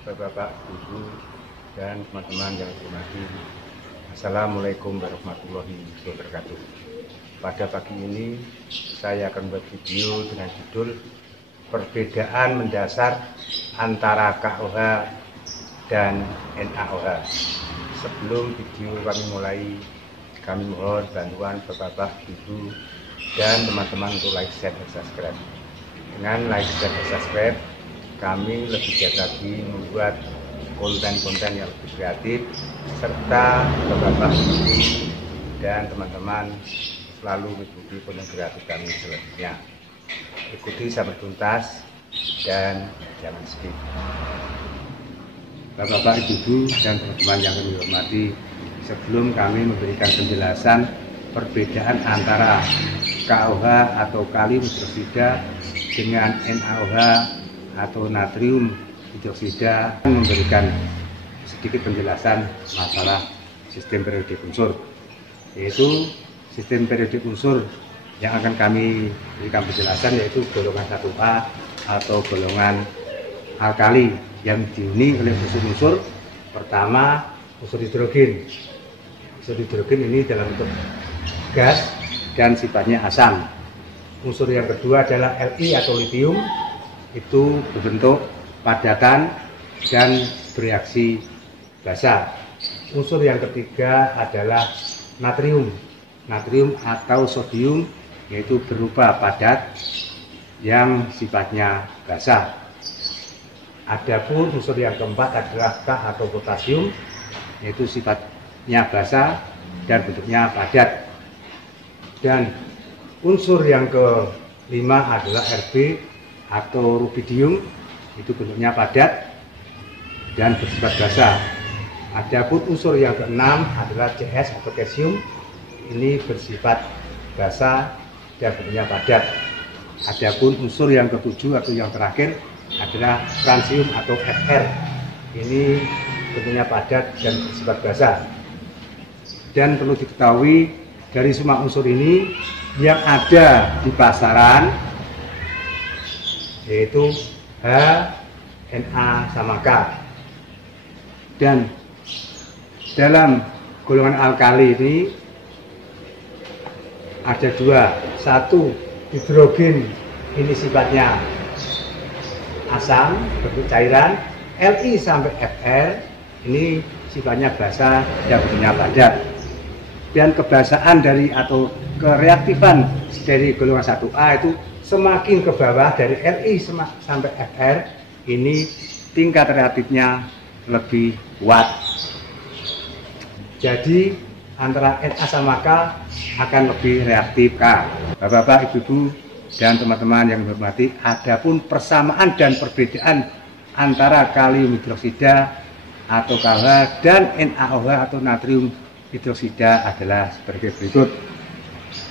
Bapak, Ibu, dan teman-teman yang hormati. Assalamualaikum warahmatullahi wabarakatuh. Pada pagi ini saya akan buat video dengan judul Perbedaan Mendasar Antara KOH dan NaOH. Sebelum video kami mulai, kami mohon bantuan Bapak, Ibu, dan teman-teman untuk like, share, dan subscribe. Dengan like, share, dan subscribe, kami lebih giat lagi membuat konten-konten yang lebih kreatif, serta Bapak, Ibu, dan teman-teman selalu mengikuti konten kreatif kami selanjutnya. Ikuti sampai tuntas dan jangan skip. Bapak, Ibu, dan teman-teman yang kami hormati, sebelum kami memberikan penjelasan perbedaan antara KOH atau kalium hidroksida dengan NaOH atau natrium hidroksida, memberikan sedikit penjelasan masalah sistem periodik unsur, yaitu sistem periodik unsur yang akan kami berikan penjelasan yaitu golongan 1A atau golongan alkali yang dihuni oleh unsur-unsur. Pertama, unsur hidrogen. Unsur hidrogen ini dalam bentuk gas dan sifatnya asam. Unsur yang kedua adalah Li atau litium, itu berbentuk padatan dan bereaksi basa. Unsur yang ketiga adalah natrium. Natrium atau sodium, yaitu berupa padat yang sifatnya basa. Adapun unsur yang keempat adalah K atau potasium, yaitu sifatnya basa dan bentuknya padat. Dan unsur yang kelima adalah Rb atau rubidium, itu bentuknya padat dan bersifat basa. Adapun unsur yang keenam adalah Cs atau kalsium, ini bersifat basa dan bentuknya padat. Adapun unsur yang ketujuh atau yang terakhir adalah fransium atau Fr, ini bentuknya padat dan bersifat basa. Dan perlu diketahui dari semua unsur ini yang ada di pasaran yaitu H, Na sama K. Dan dalam golongan alkali ini ada dua. Satu, hidrogen, ini sifatnya asam, bentuk cairan. Li sampai Fr, ini sifatnya basa dan bentuknya padat. Dan kebasaan dari atau kereaktifan dari golongan 1A itu semakin ke bawah, dari Li sampai Fr, ini tingkat reaktifnya lebih kuat. Jadi antara Na sama K akan lebih reaktif K. Bapak, Ibu, dan teman-teman yang hormati, adapun persamaan dan perbedaan antara kalium hidroksida atau KOH dan NaOH atau natrium hidroksida adalah sebagai berikut.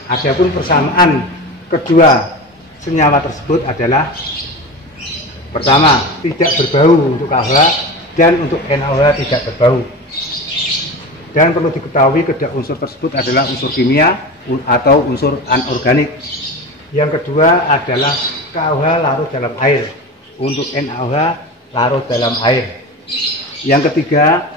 Adapun persamaan kedua senyawa tersebut adalah: pertama, tidak berbau untuk KOH, dan untuk NaOH tidak berbau. Dan perlu diketahui kedua unsur tersebut adalah unsur kimia atau unsur anorganik. Yang kedua adalah KOH larut dalam air, untuk NaOH larut dalam air. Yang ketiga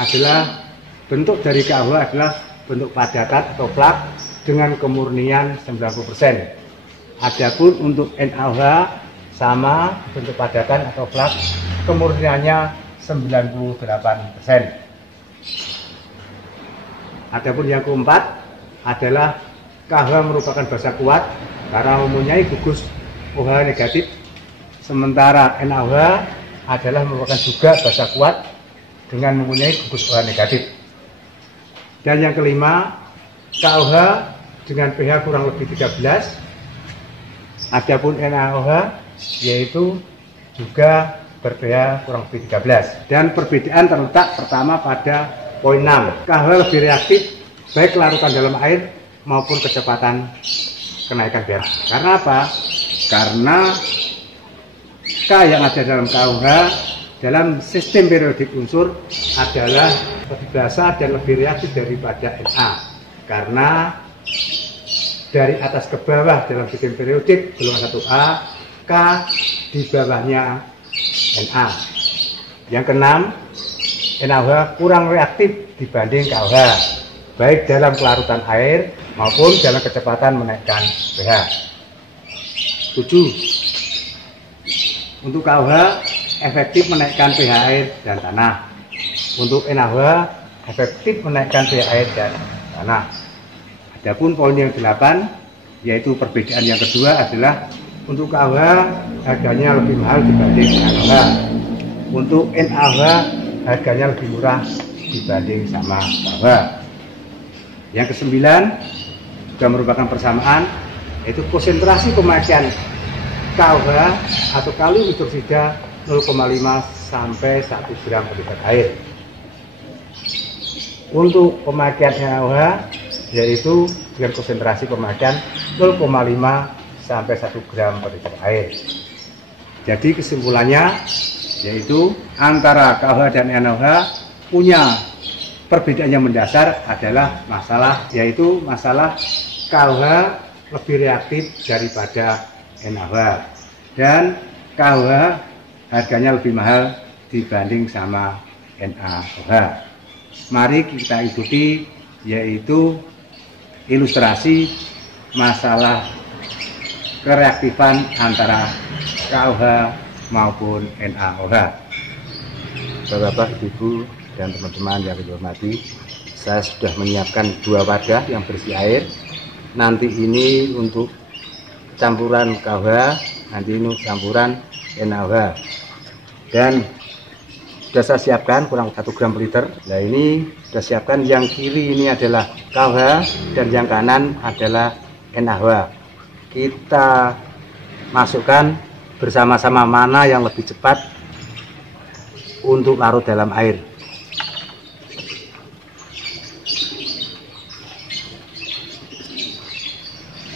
adalah bentuk dari KOH adalah bentuk padatan atau plak dengan kemurnian 90%. Adapun untuk NaOH sama, bentuk padatan atau plak, kemurniannya 98%. Adapun yang keempat adalah KOH merupakan basa kuat karena mempunyai gugus OH negatif, sementara NaOH adalah merupakan juga basa kuat dengan mempunyai gugus OH negatif. Dan yang kelima, KOH dengan pH kurang lebih 13. Adapun NaOH yaitu juga ber-pH kurang lebih 13. Dan perbedaan terletak pertama pada poin 6. KOH lebih reaktif baik larutan dalam air maupun kecepatan kenaikan pH. Karena apa? Karena K yang ada dalam KOH dalam sistem periodik unsur adalah lebih basa dan lebih reaktif daripada Na. Karena dari atas ke bawah dalam sistem periodik golongan 1A, K di bawahnya Na. Yang keenam, NaOH kurang reaktif dibanding KOH, baik dalam kelarutan air maupun dalam kecepatan menaikkan pH. 7. Untuk KOH efektif menaikkan pH air dan tanah. Untuk NaOH efektif menaikkan pH air dan tanah. Adapun poin yang 8, yaitu perbedaan yang kedua adalah untuk KOH harganya lebih mahal dibanding NaOH. Untuk NaOH harganya lebih murah dibanding sama KOH. Yang ke-9 juga merupakan persamaan, yaitu konsentrasi pemakaian KOH atau kalium hidroksida 0,5 sampai 1 gram per liter air. Untuk pemakaian NaOH yaitu dengan konsentrasi pemakaian 0,5 sampai 1 gram per liter air. Jadi kesimpulannya yaitu antara KOH dan NaOH punya perbedaan yang mendasar adalah yaitu masalah KOH lebih reaktif daripada NaOH dan KOH harganya lebih mahal dibanding sama NaOH. Mari kita ikuti yaitu ilustrasi masalah kereaktifan antara KOH maupun NaOH. Bapak, Ibu, dan teman-teman yang saya hormati, saya sudah menyiapkan 2 wadah yang berisi air. Nanti ini untuk campuran KOH, nanti ini campuran NaOH. Dan sudah saya siapkan kurang 1 gram per liter. Nah ini sudah siapkan, yang kiri ini adalah KOH dan yang kanan adalah NaOH. Kita masukkan bersama-sama mana yang lebih cepat untuk larut dalam air.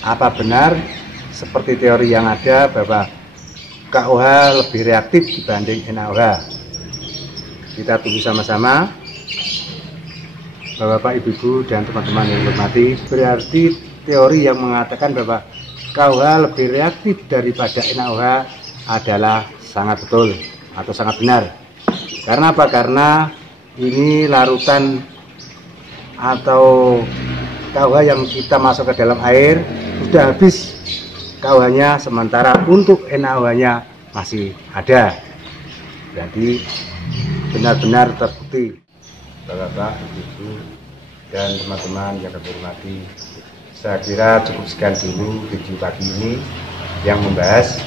Apa benar seperti teori yang ada bahwa KOH lebih reaktif dibanding NaOH? Kita tunggu sama-sama. Bapak, Ibu, dan teman-teman yang hormati, berarti teori yang mengatakan bahwa KOH lebih reaktif daripada NaOH adalah sangat betul atau sangat benar. Karena apa? Karena ini larutan atau KOH yang kita masuk ke dalam air sudah habis KOH-nya, sementara untuk NaOH-nya masih ada. Jadi benar-benar terbukti. Bapak, Ibu, dan teman-teman yang kami hormati, saya kira cukup sekian dulu video pagi ini yang membahas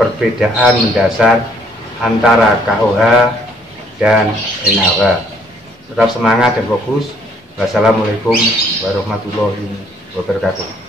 perbedaan mendasar antara KOH dan NaOH. Tetap semangat dan fokus. Wassalamualaikum warahmatullahi wabarakatuh.